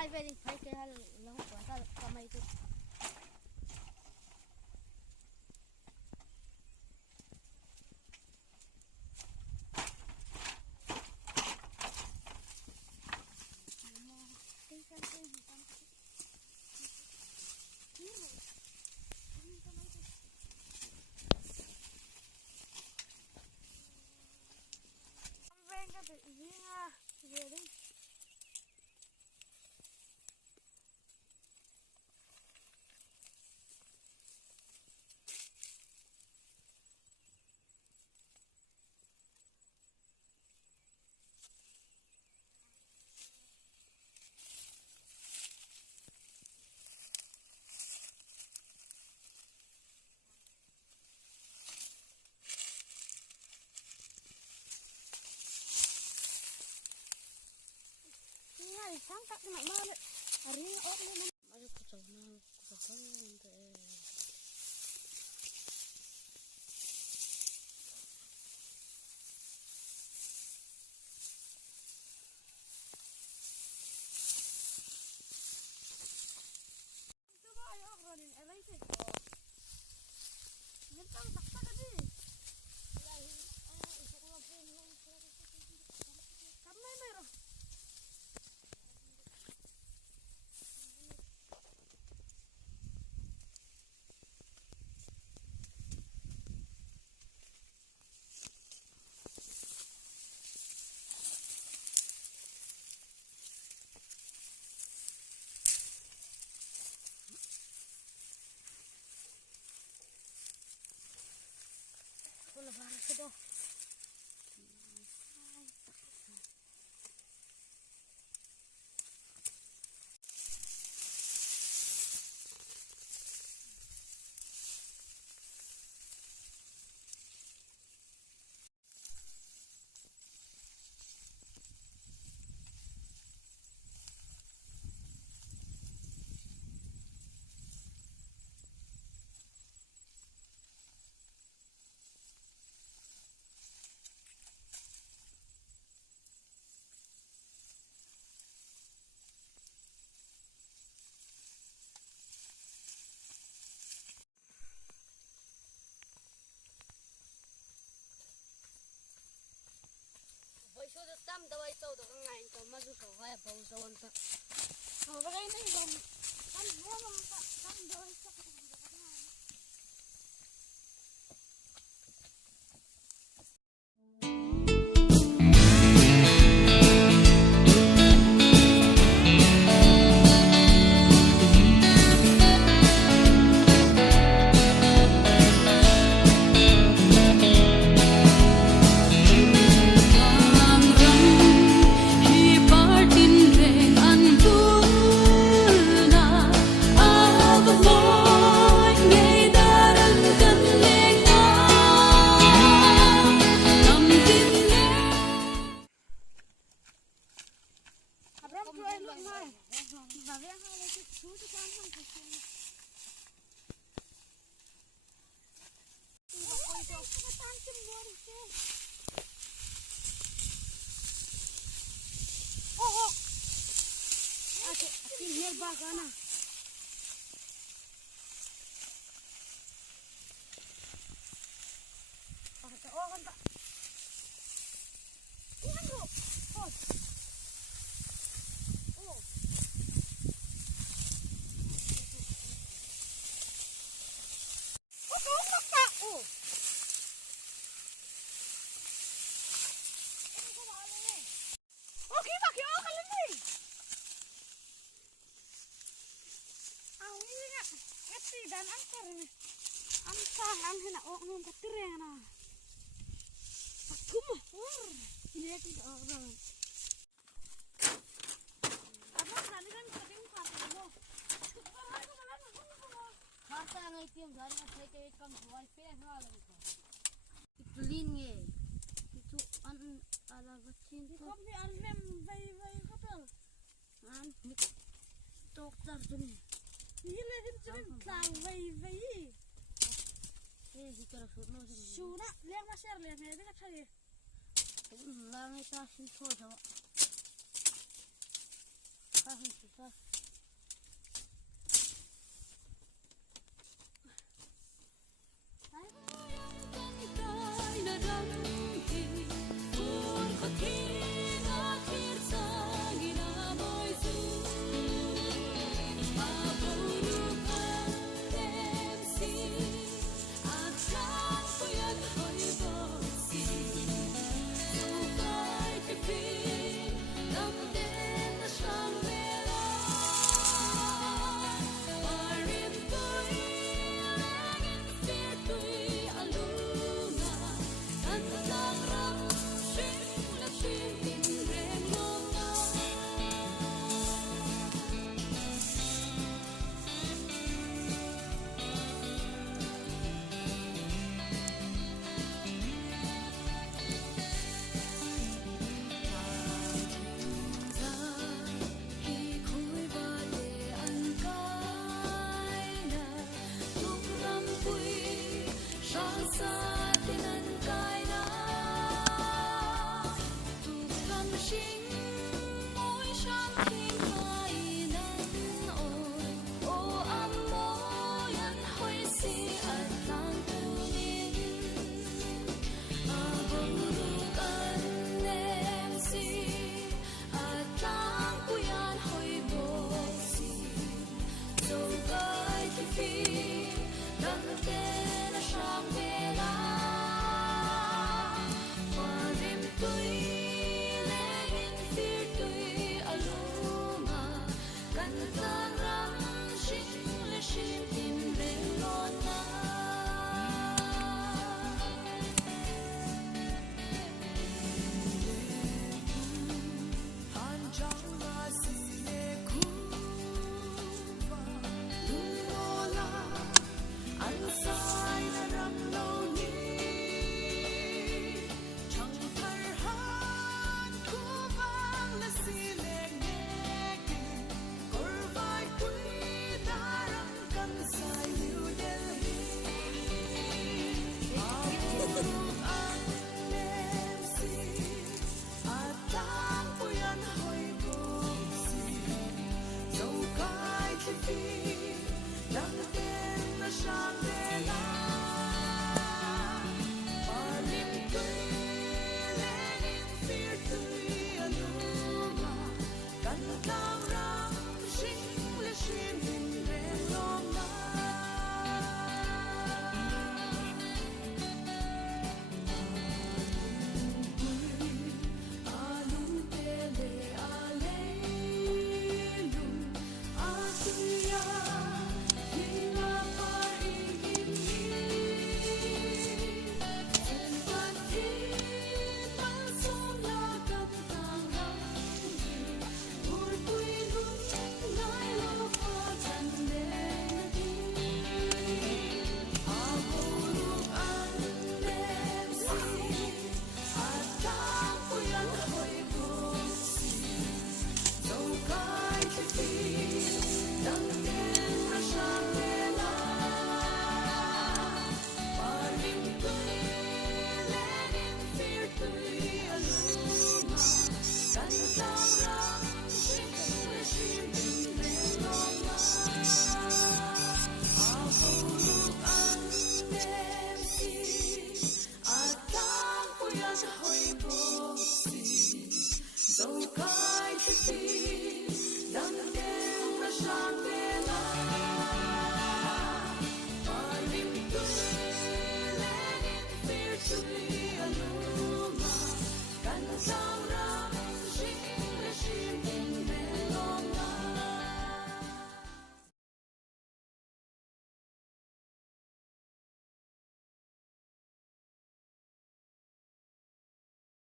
ngay về đi phải cái nó không có sao có mấy cái về đi sáng tak nak mana hari ni orang ni ada kucing coba ayo orang ni elai sih mentang tak tak tadi kami merah lebar sudah tam dawai tau do ngai to mazu so hai bau so on ta ha ba kai nei dom tam mo ma ta tam dawai so bagana oh kan tak ini bro oh dan angker ini angkang angkena orang ketireng na aku mah ini tidak orang apa nanti kan keting pakai harta ngai tiang dan saya kayak kam jual hal itu linge itu ala kecil itu kami almem vai hotel dokter sini ini hidup kang vai hikara suna liang masir liang ini kan saya lang itu asin so sama Bak.